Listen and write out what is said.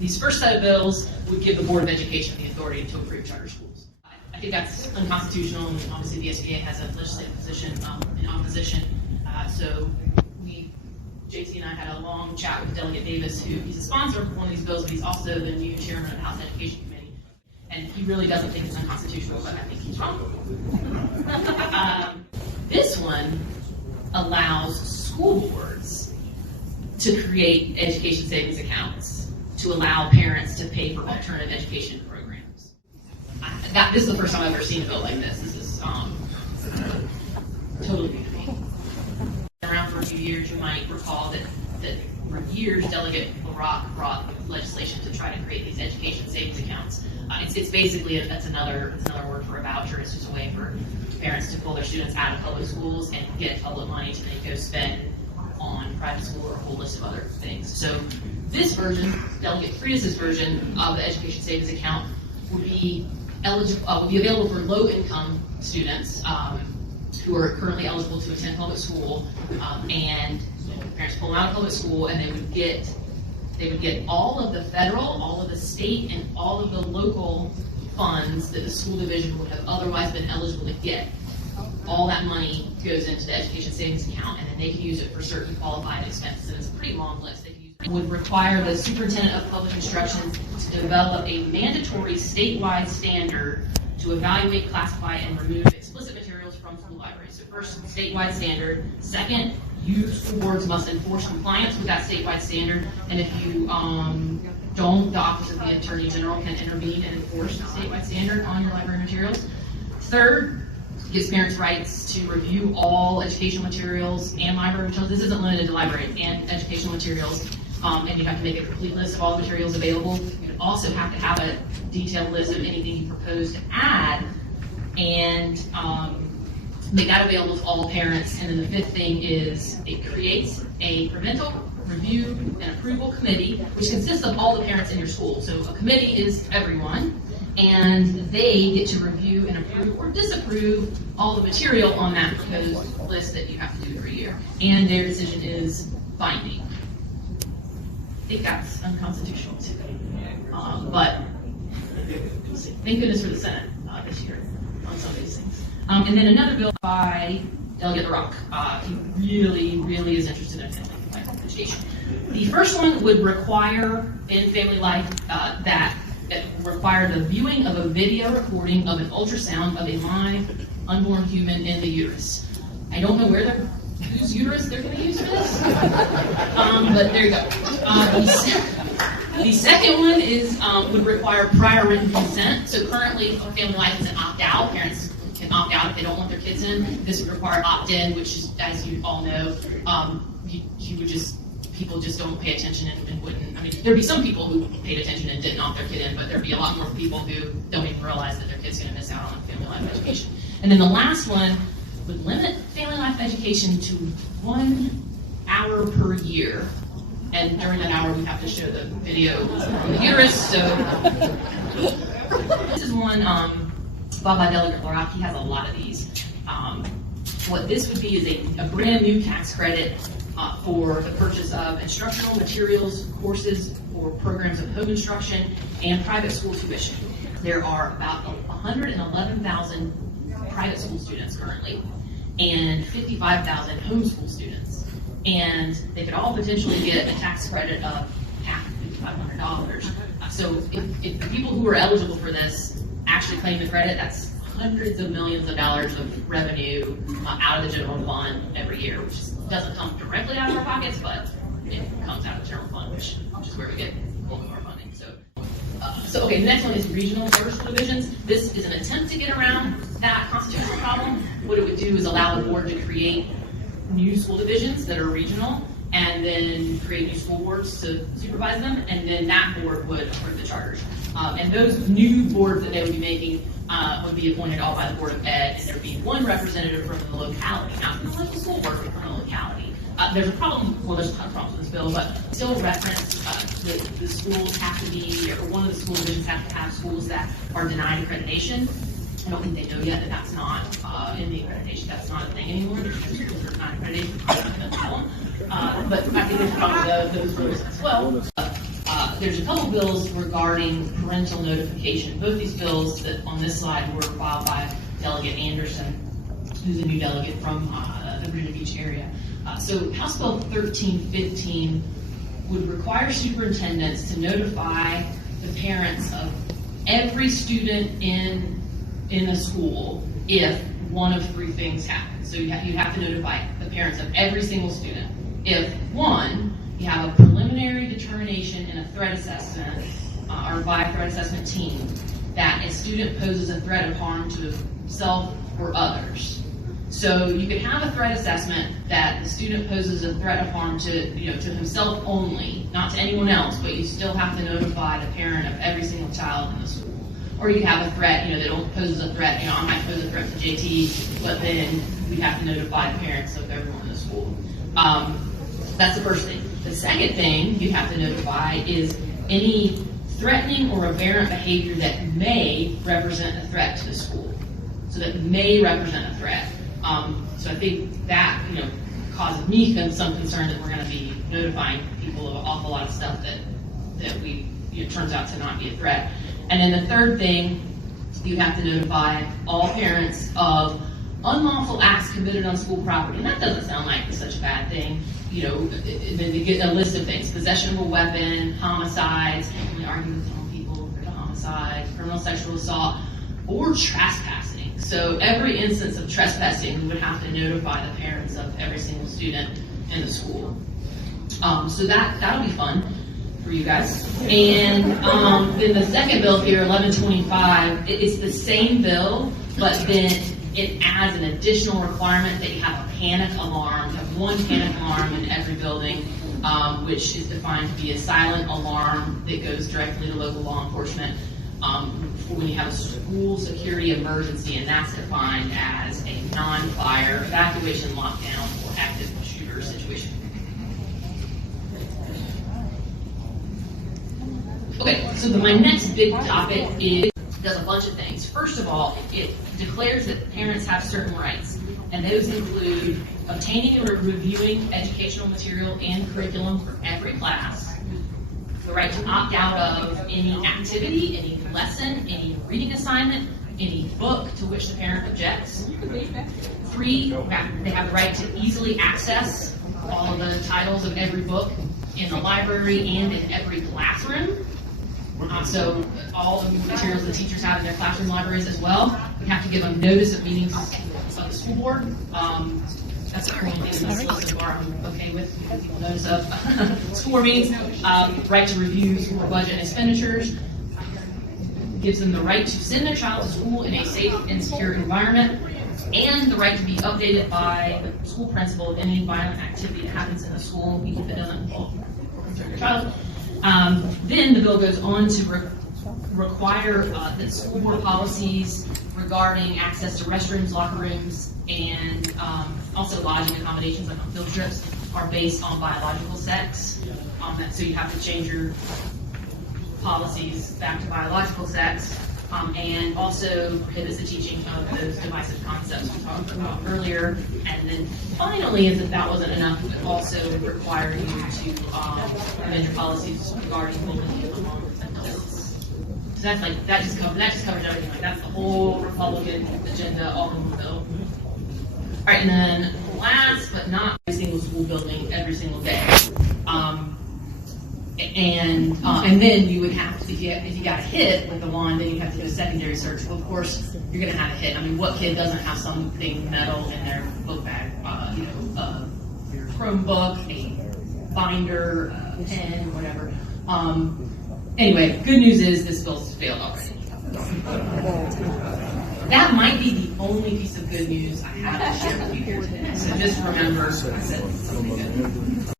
these first set of bills would give the Board of Education the authority to approve charter schools. I think that's unconstitutional, and obviously the VSBA has a legislative position in opposition. So JC and I had a long chat with Delegate Davis, he's a sponsor of one of these bills, but he's also the new chairman of the House Education Committee. And he really doesn't think it's unconstitutional, but I think he's wrong. This one allows school boards to create education savings accounts to allow parents to pay for alternative education programs. This is the first time I've ever seen a bill like this. This is totally new to me. Around for a few years, you might recall that for years Delegate LaRock brought legislation to try to create these education savings accounts. It's basically that's another word for a voucher. It's just a way for parents to pull their students out of public schools and get public money to then go spend on private school or a whole list of other things. So this version, Delegate Frias's version of the education savings account, would be available for low-income students who are currently eligible to attend public school, and parents pull them out of public school, and they would get all of the federal, all of the state, and all of the local funds that the school division would have otherwise been eligible to get. All that money goes into the education savings account, and then they can use it for certain qualified expenses, and it's a pretty long list. It would require the superintendent of public instruction to develop a mandatory statewide standard to evaluate, classify, and remove explicit materials from school libraries. So first, statewide standard. Second, you school boards must enforce compliance with that statewide standard, and if you don't, the Office of the Attorney General can intervene and enforce the statewide standard on your library materials. Third, gives parents rights to review all educational materials and library materials. This isn't limited to library and educational materials, and you have to make a complete list of all the materials available. You also have to have a detailed list of anything you propose to add, and make that available to all parents. And then the fifth thing is it creates a parental review and approval committee, which consists of all the parents in your school. So a committee is everyone, and they get to review and approve or disapprove all the material on that proposed list that you have to do every year. And their decision is binding. I think that's unconstitutional too. But thank goodness for the Senate this year on some of these things. And then another bill by Delegate LaRock. He really is interested in family life education. The first one would require in family life that require the viewing of a video recording of an ultrasound of a live unborn human in the uterus. I don't know whose uterus they're going to use for this, but there you go. The second one is would require prior written consent. So currently, family life is an opt-out. Parents can opt out if they don't want their kids in. This would require opt-in, which is, as you all know, people just don't pay attention and wouldn't. I mean, there'd be some people who paid attention and didn't opt their kid in, but there'd be a lot more people who don't even realize that their kid's going to miss out on family life education. And then the last one would limit family life education to 1 hour per year. And during that hour, we have to show the video on the uterus. So this is one filed by Delegate LaRock. He has a lot of these. What this would be is a brand new tax credit for the purchase of instructional materials, courses, or programs of home instruction and private school tuition. There are about 111,000 private school students currently, and 55,000 homeschool students. And they could all potentially get a tax credit of half, $500. So if the people who are eligible for this actually claim the credit, that's hundreds of millions of dollars of revenue out of the general fund every year, which doesn't come directly out of our pockets, but it comes out of the general fund, which is where we get a little bit more funding. So okay, the next one is regional charter school divisions. This is an attempt to get around that constitutional problem. What it would do is allow the board to create new school divisions that are regional, and then create new school boards to supervise them, and then that board would approve the charters. And those new boards that they would be making would be appointed all by the Board of Ed, and there would be one representative from the locality, not from the local school board, but from the locality. There's a problem, well, there's a ton of problems with this bill, but still reference the schools have to be, or one of the school divisions have to have schools that are denied accreditation. I don't think they know yet that that's not in the accreditation. That's not a thing anymore. There's schools that are not accredited. I'm not going to tell them. But I think there's probably those rules as well. there's a couple bills regarding parental notification. Both these bills that on this slide were filed by Delegate Anderson, who's a new delegate from the Virginia Beach area. So House Bill 1315 would require superintendents to notify the parents of every student in a school if one of three things happens. So you have to notify the parents of every single student. If one, you have a preliminary determination in a threat assessment or by a threat assessment team that a student poses a threat of harm to himself or others. So you could have a threat assessment that the student poses a threat of harm to to himself only, not to anyone else, but you still have to notify the parent of every single child in the school. Or you have a threat, that poses a threat, I might pose a threat to JT, but then we have to notify the parents of everyone in the school. That's the first thing. The second thing you have to notify is any threatening or aberrant behavior that may represent a threat to the school. So that may represent a threat. So I think that, causes me some concern that we're going to be notifying people of an awful lot of stuff that we, turns out to not be a threat. And then the third thing, you have to notify all parents of unlawful acts committed on school property. And that doesn't sound like such a bad thing. Then they get a list of things: possession of a weapon, homicides, can't argue with some people for the homicides, criminal sexual assault, or trespassing. So every instance of trespassing, we would have to notify the parents of every single student in the school. So that'll be fun for you guys. And then the second bill here, 1125, it's the same bill, but then it adds an additional requirement that you have a panic alarm. You have one panic alarm in every building, which is defined to be a silent alarm that goes directly to local law enforcement for when you have a school security emergency, and that's defined as a non-fire, evacuation, lockdown, or active shooter situation. Okay, so my next big topic does a bunch of things. First of all, it declares that parents have certain rights, and those include obtaining and reviewing educational material and curriculum for every class, the right to opt out of any activity, any lesson, any reading assignment, any book to which the parent objects. 3, they have the right to easily access all of the titles of every book in the library and in every classroom. So all the materials the teachers have in their classroom libraries as well. We have to give them notice of meetings of the school board. That's the only thing in this list so far I'm okay with giving people notice of. School board meetings, right to review school budget and expenditures, gives them the right to send their child to school in a safe and secure environment, and the right to be updated by the school principal of any violent activity that happens in the school, even if it doesn't involve your child. Then the bill goes on to require that school board policies regarding access to restrooms, locker rooms, and also lodging accommodations like on field trips are based on biological sex. So you have to change your policies back to biological sex, and also prohibits the teaching of those divisive concepts we talked about earlier. And then finally, if that wasn't enough, it also would require you to amend your policies regarding bullying among adults. So that's that just covers everything. That's the whole Republican agenda all in one bill. All right, and then last but not every single school building every single day. And then you would have to, if you got a hit with the wand, then you have to do a secondary search. Well, of course, you're going to have a hit. I mean, what kid doesn't have something metal in their book bag? A Chromebook, a binder, a pen, whatever. Anyway, good news is this bill's failed already. That might be the only piece of good news I have to share with you here today. So just remember, I said something good.